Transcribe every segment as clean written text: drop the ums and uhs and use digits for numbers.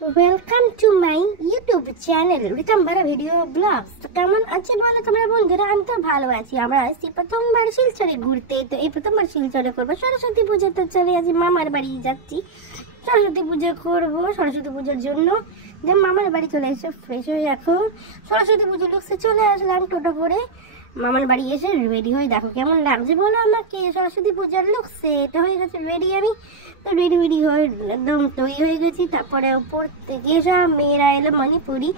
Welcome to my YouTube channel Ritambhara video blogs. তো কেমন আছে বলো তোমরা বন্ধুরা? আমি তো ভালো আছি। আমরা আসছি প্রথমবার শিলচরে ঘুরতে। তো এই প্রথমবার শিলচরে করবো সরস্বতী পুজো। তো চলে আছি, মামার বাড়ি যাচ্ছি সরস্বতী পুজো করবো। সরস্বতী পুজোর জন্য যে মামার বাড়ি চলে এসে ফ্রেশ হয়ে এখন সরস্বতী পুজো লুকসে চলে আসলাম টোটো করে। মামার বাড়ি এসে রেডি হয়ে দেখো কেমন লাগছে বলো আমাকে সরস্বতী পুজোর লুকসে। তো হয়ে গেছে রেডি, আমি তো রেডি হয়ে একদম তৈরি হয়ে গেছি। তারপরে উপর থেকে সব মেয়েরা এলো, মণিপুরি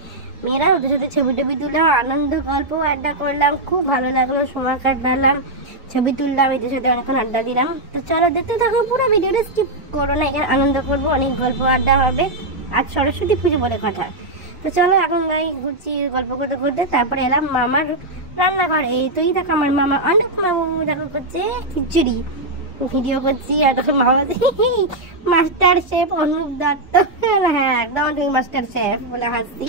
মেয়েরা, ওদের সাথে ছবি টবি তুললাম, আনন্দ গল্প আড্ডা করলাম, খুব ভালো লাগলো, সময় কাটালাম, ছবি তুললাম, এদের সাথে অনেকক্ষণ আড্ডা দিলাম। তো চলো দেখতে থাকো পুরো ভিডিওটা, স্কিপ করো না, এখানে আনন্দ করবো, অনেক গল্প আড্ডা হবে। আজ সরস্বতী পুজো বলে কথা। তো চলো এখন ঘুরছি গল্প করতে করতে। তারপরে এলাম মামার রান্নাঘর। এই তো এই দেখো আমার মামা অনেক মামু দেখো করছে খিচুড়ি, ভিডিও করছি। আর তখন মামা মাস্টার শেফ অনুপ দত্ত, হ্যাঁ একদম তুমি মাস্টার শেফ বলে হাসছি।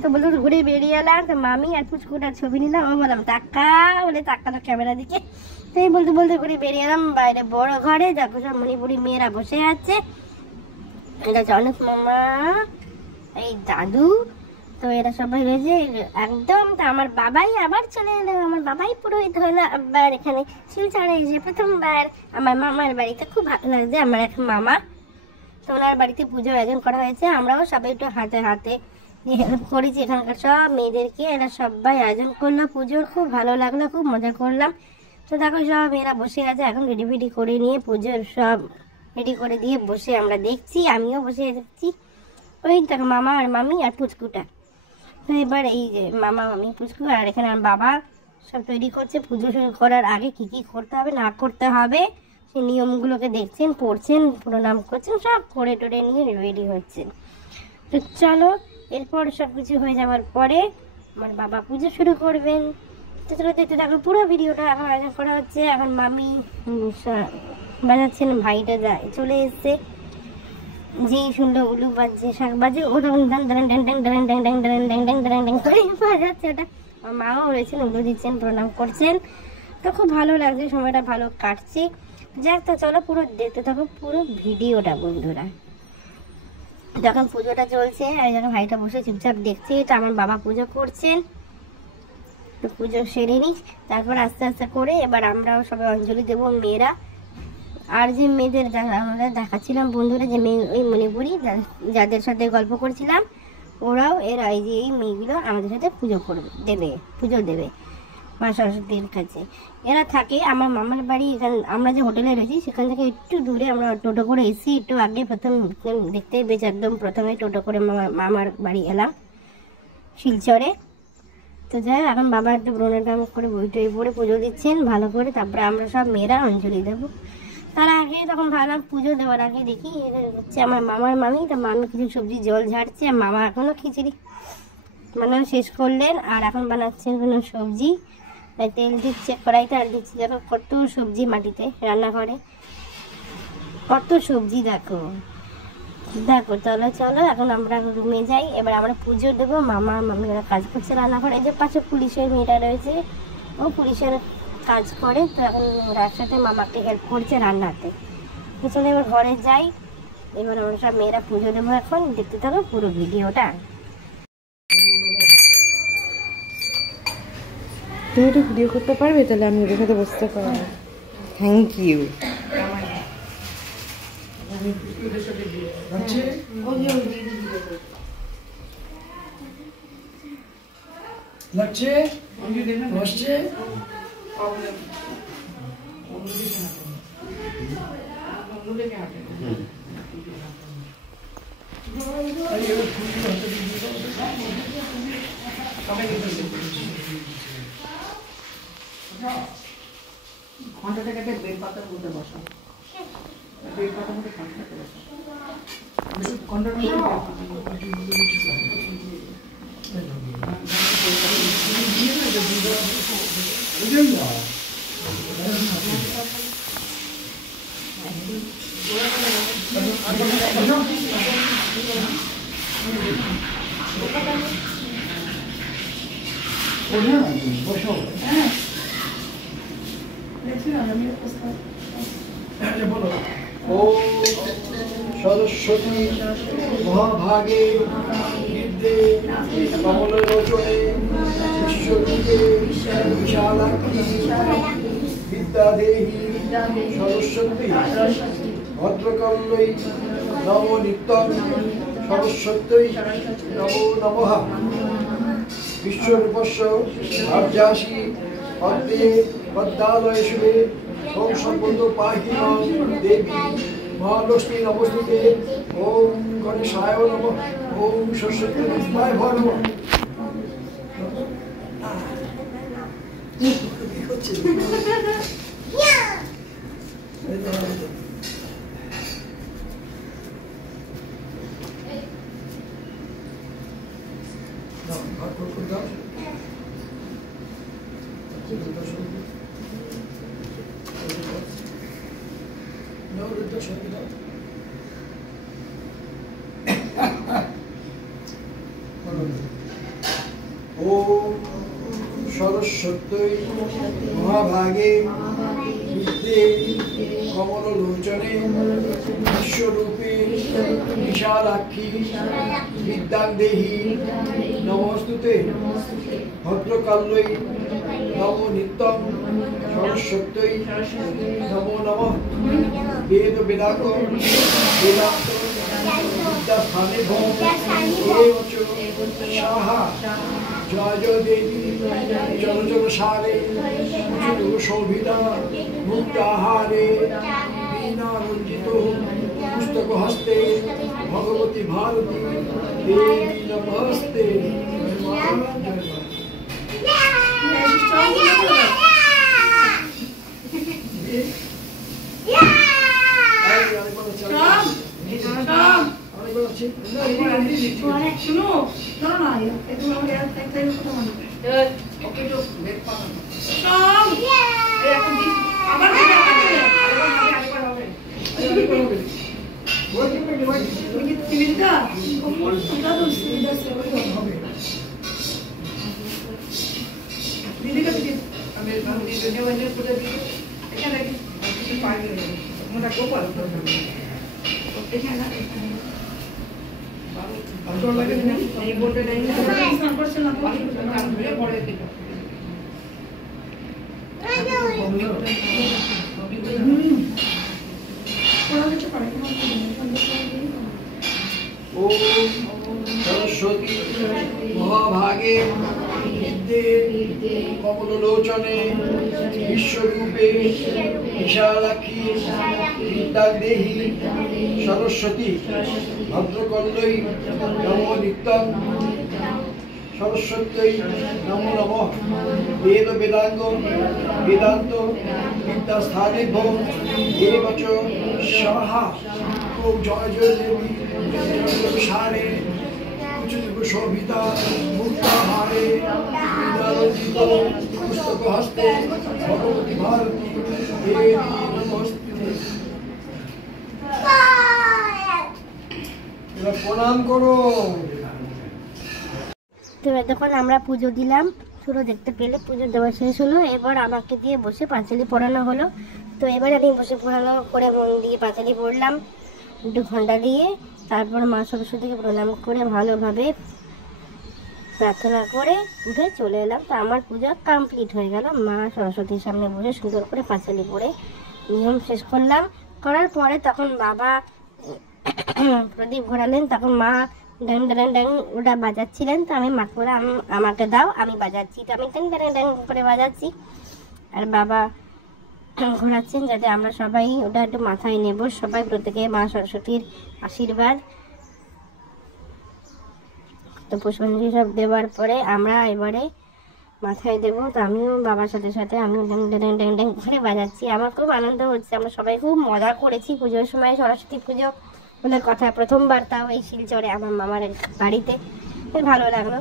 তো বললো ঘুরে বেরিয়ে এলাম। তো মামি আর পুচকুটার ছবি নিলাম। ও বললাম টাকা বলে টাকাটা ক্যামেরা দিকে। তো এই বলতে বলতে ঘুরে বেরিয়ে এলাম বাইরে বড় ঘরে। দেখো সব মণিপুরি মেয়েরা বসে আছে। এটা হচ্ছে অনুপ মামা, এই দাদু, তো এরা সবাই রয়েছে একদম। তো আমার বাবাই আবার চলে এলো, আমার বাবাই পুরোহিত হলো আবার এখানে শিলচরে এসে প্রথমবার আমার মামার বাড়িতে। খুব ভালো লাগছে, আমার এক মামা, তো ওনার বাড়িতে পুজোর আয়োজন করা হয়েছে। আমরাও সবাই একটু হাতে হাতে হেল্প করেছি এখানকার সব মেয়েদেরকে। এরা সবাই আয়োজন করলো পুজোর, খুব ভালো লাগলো, খুব মজা করলাম। তো দেখো সব এরা বসে আছে এখন রেডি ফেডি করে নিয়ে, পুজোর সব রেডি করে দিয়ে বসে আমরা দেখছি, আমিও বসে দেখছি। ওই দেখো মামা আর মামি আর পুচকুটা। তো এবার এই যে মামা মামি পুচকু আর এখানে আমার বাবা সব তৈরি করছে। পুজো শুরু করার আগে কি কি করতে হবে না করতে হবে সেই নিয়মগুলোকে দেখছেন, পড়ছেন, প্রণাম করছেন, সব করে টোরে নিয়ে রেডি হচ্ছেন। তো চলো এরপর সব কিছু হয়ে যাওয়ার পরে আমার বাবা পুজো শুরু করবেন। তো চলো দেখতে থাকো পুরো ভিডিওটা। এখন আয়োজন করা হচ্ছে, এখন মামি বাজাচ্ছেন, ভাইটা চলে এসছে, যেই শুনলো উলু বাজছে, শাক বাজে, ও তখন বাজাচ্ছে ওটা। আমার মাও রয়েছেন, উলু দিচ্ছেন, প্রণাম করছেন। তো খুব ভালো লাগছে, সময়টা ভালো কাটছে। যাক, তো চলো পুরো দেখতে থাকো পুরো ভিডিওটা বন্ধুরা। যখন পুজোটা চলছে আর যখন ভাইটা বসে চুপচাপ দেখছে, তো আমার বাবা পুজো করছেন। তো পুজো সেরে নিই, তারপর আস্তে আস্তে করে এবার আমরাও সবাই অঞ্জলি দেবো মেয়েরা। আর যে মেয়েদের আমরা দেখাচ্ছিলাম বন্ধুরা, যে মেয়ে ওই মণিপুরি যাদের সাথে গল্প করছিলাম, ওরাও এরা এই যে এই মেয়েগুলো আমাদের সাথে পুজো দেবে মা সরস্বতীর কাছে। এরা থাকে আমার মামার বাড়ি, এখানে আমরা যে হোটেলে রয়েছি সেখান থেকে একটু দূরে। আমরা টোটো করে এসি, একটু আগে প্রথম দেখতে বেশ একদম প্রথমে টোটো করে মামার বাড়ি এলাম শিলচরে। তো যাই হোক, এখন বাবা একটু প্রণাম করে বই টই পড়ে পুজো দিচ্ছেন ভালো করে। তারপরে আমরা সব মেয়েরা অঞ্জলি দেবো। তার আগে তখন ভাবলাম পুজো দেওয়ার আগে দেখি হচ্ছে আমার মামার মামি। তো মামি কিছু সবজি জল ঝাড়ছে, আর মামা এখনও খিচুড়ি বানানো শেষ করলেন আর এখন বানাচ্ছেন কোনো সবজি। তাই তেল দিচ্ছে কড়াইতে, আর দিচ্ছে দেখো কত সবজি মাটিতে রান্নাঘরে, কত সবজি দেখো দেখো। চলো চলো এখন আমরা রুমে যাই, এবার আমরা পুজো দেবো। মামা মামি ওরা কাজ করছে রান্নাঘরে। এই যে পাশে পুলিশের মেয়েটা রয়েছে, ও পুলিশের কাজ করে। তো এখন ওরা একসাথে মামাকে হেল্প করছে রান্নাতে। তো চলো এবার ঘরে যাই, এবার আমরা সব মেয়েরা পুজো দেবো। এখন দেখতে থাকো পুরো ভিডিওটা। তুমি একটু ভিডিও করতে পারবে? তাহলে আমি ওদের সাথে বসতে পারবো। Thank you. লাগছে বসছে ঘন্টাটাকে একটা বেড পাতার মধ্যে বসাও, বেড পাতার মধ্যে ঘন্টাটাকে বসাও, ঘন্টাটার মধ্যে বসো। দেখছি না আমি বলো ওম সরস্বতী মহাভাগে বিদ্যে কমললোচনে বিশ্বরূপে বিশালাক্ষী বিদ্যাদেহি সরস্বতী ভদ্রকল্যৈ নমো নিত্যং সরস্বত্যৈ নমো নমঃ বিশ্বরূপস্য আর্যাসি পদ্মে পদ্মালয়ে শুভে ওম সম্পন্ন পাহি মাং দেবী মহালক্ষ্মী নমস্তুতে ওম গণেশায় নমঃ ওম সরস্বতী নমঃ নমঃ। কি হচ্ছে? ওম সরস্বত্যৈ মহাভাগে বিদ্যে কমললোচনে বিশ্বরূপে বিশালাক্ষী বিদ্যাং দেহি নমস্তুতে ভদ্রকাল্যৈ নমো নিত্যং সরস্বত্যৈ নমো নমঃ বেদ বেদান্ত বেদান্ত বিদ্যাস্থানে সাহা জয় জয় দেবী জল জল সারে শোভিতা মুক্তাহারে বীণা রঞ্জিত পুস্তক হস্তে ভগবতী ভারতী দেবী নমস্তে। সরস্বতী মহাভাগে বিদ্যে কমললোচনে বিশ্বরূপে বিশালাক্ষী বিদ্যাদেহি সরস্বতী ভদ্রকল্যৈ নমো নিত্যং সরস্বত্যৈ নমো নমঃ বেদ বেদাঙ্গ বেদান্ত বিদ্যাস্থানে দেব চ সাহা ওম জয় জয় দেবী সারে শোভিতা মুক্তাহারে বিদ্যারঞ্জিত পুস্তক হস্তে ভগবতী ভারতী দেবী নমস্তুতে। এবার প্রণাম করো। তো তখন আমরা পুজো দিলাম, পুরো দেখতে পেলে পুজো দেওয়া শেষ হলো। এবার আমাকে দিয়ে বসে পাঁচালি পড়ানো হলো। তো এবার আমি বসে পড়ানো করে মন দিয়ে পাঁচালি পড়লাম 2 ঘন্টা দিয়ে। তারপর মা সরস্বতীকে প্রণাম করে ভালোভাবে প্রার্থনা করে উঠে চলে এলাম। তো আমার পূজা কমপ্লিট হয়ে গেল। মা সরস্বতীর সামনে বসে সুন্দর করে পাঁচালি পড়ে নিয়ম শেষ করলাম। করার পরে তখন বাবা প্রদীপ ঘোরালেন, তখন মা ড্যাং ড্যাং ড্যাং ওটা বাজাচ্ছিলেন। তো আমি মাকে বলে আমাকে দাও, আমি বাজাচ্ছি। তো আমি ড্যাং ড্যাং ড্যাং করে বাজাচ্ছি, আর বাবা ঘোরাচ্ছেন যাতে আমরা সবাই ওটা একটু মাথায় নেব, সবাই প্রত্যেকে মা সরস্বতীর আশীর্বাদ। তো পুষ্পাঞ্জলি সব দেওয়ার পরে আমরা এবারে মাথায় দেবো। তো আমিও বাবার সাথে সাথে আমিও ড্যাং ড্যাং ড্যাং ড্যাং করে বাজাচ্ছি। আমার খুব আনন্দ হচ্ছে, আমরা সবাই খুব মজা করেছি পুজোর সময়। সরস্বতী পুজো বলে কথা, প্রথমবার, তাও এই শিলচরে আমার মামার বাড়িতে। বেশ ভালো লাগলো।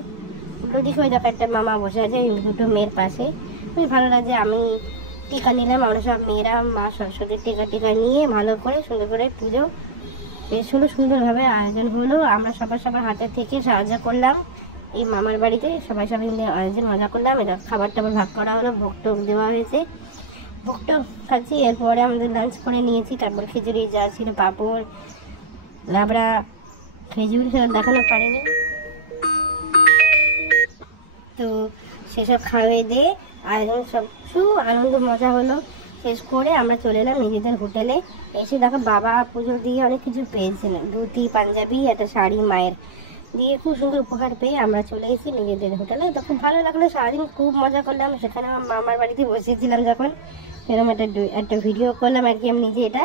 উল্টো দিকে ওই দেখো একটা মামা বসে আছে দুটো মেয়ের পাশে, বেশ ভালো লাগছে। আমি টিকা নিলাম, আমরা সব মেয়েরা মা সরস্বতীর টিকা নিয়ে ভালো করে সুন্দর করে পুজো শেষ হলো, সুন্দরভাবে আয়োজন হলো। আমরা সবার হাতে থেকে সাহায্য করলাম এই মামার বাড়িতে, সবাই মিলে আয়োজন মজা করলাম। এটা খাবার টাবার ভাগ করা হলো, ভোগ টোগ দেওয়া হয়েছে। ভোগটা খাচ্ছি, এরপরে আমাদের লাঞ্চ করে নিয়েছি। তারপর খিচুড়ি যা ছিল, পাঁপড়, লাবড়া, খেজুর সব দেখানো পারিনি, তো সেসব খাওয়াই দিয়ে আয়োজন সব আনন্দ মজা হলো। শেষ করে আমরা চলে এলাম নিজেদের হোটেলে। এসে দেখো বাবা পুজো দিয়ে অনেক কিছু পেয়েছিলেন, ধুতি, পাঞ্জাবি, একটা শাড়ি মায়ের দিয়ে খুব সুন্দর উপহার পেয়ে আমরা চলে এসেছি নিজেদের হোটেলে। তো খুব ভালো লাগলো, সারাদিন খুব মজা করলাম। সেখানে আমার মামার বাড়িতে বসেছিলাম যখন, সেরকম একটা ভিডিও করলাম আর কি। আমি নিজে এটা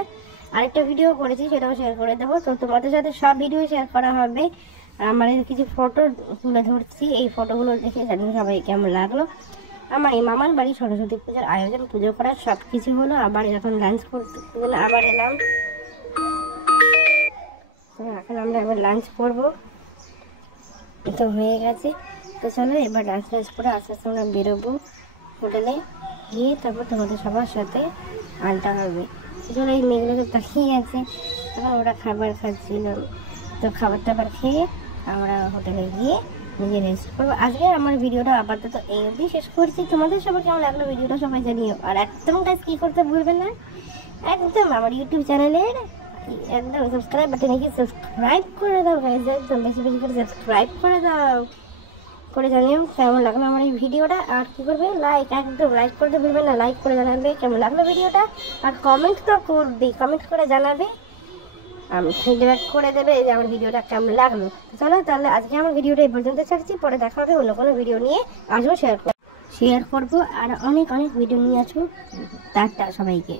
আরেকটা ভিডিও করেছি, সেটাও শেয়ার করে দেবো। তো তোমাদের সাথে সব ভিডিও শেয়ার করা হবে। আমার কিছু ফটো তুলে ধরছি, এই ফটোগুলো দেখে জানি সবাই কেমন লাগলো। আমার এই মামার বাড়ি সরস্বতী পূজার আয়োজন, পুজো করার সব কিছু হলো। আবার এখন লাঞ্চ করতে আবার এলাম, তো এখন আমরা এবার লাঞ্চ করবো। তো হয়ে গেছে, তো চলো এবার লাঞ্চ করে আস্তে আস্তে আমরা বেরোবো হোটেলে গিয়ে, তারপর তোমাদের সবার সাথে আড্ডা হবে। চলো এই মেয়েগুলো তো তাকিয়ে আছে, তখন ওরা খাবার খাচ্ছিল। তো খাবার টাবার খেয়ে আমরা হোটেলে গিয়ে নিজে রেস্ট করবো। আজকে আমার ভিডিওটা আপাতত এই অবধি শেষ করছি। তোমাদের সবার কেমন লাগলো ভিডিওটা সবাই জানিও। আর একদম কাজ কী করতে ভুলবেন না, একদম আমার ইউটিউব চ্যানেলের একদম সাবস্ক্রাইব বাটনে গিয়ে সাবস্ক্রাইব করে দাও গাইজ, একদম বেশি বেশি করে সাবস্ক্রাইব করে দাও, করে জানিও কেমন লাগলো আমার এই ভিডিওটা। আর কী করবে, লাইক, একদম লাইক করতে ভুলবেন না, লাইক করে জানাবে কেমন লাগলো ভিডিওটা। আর কমেন্ট তো করবেই, কমেন্ট করে জানাবে, আমি ফিডব্যাক করে দেবে যে আমার ভিডিওটা কেমন লাগলো। চলো তাহলে আজকে আমার ভিডিওটা এই পর্যন্ত ছাড়ছি, পরে দেখা হবে অন্য কোনো ভিডিও নিয়ে আসবো, শেয়ার করবো। আর অনেক অনেক ভিডিও নিয়ে আসবো। টাটা সবাইকে।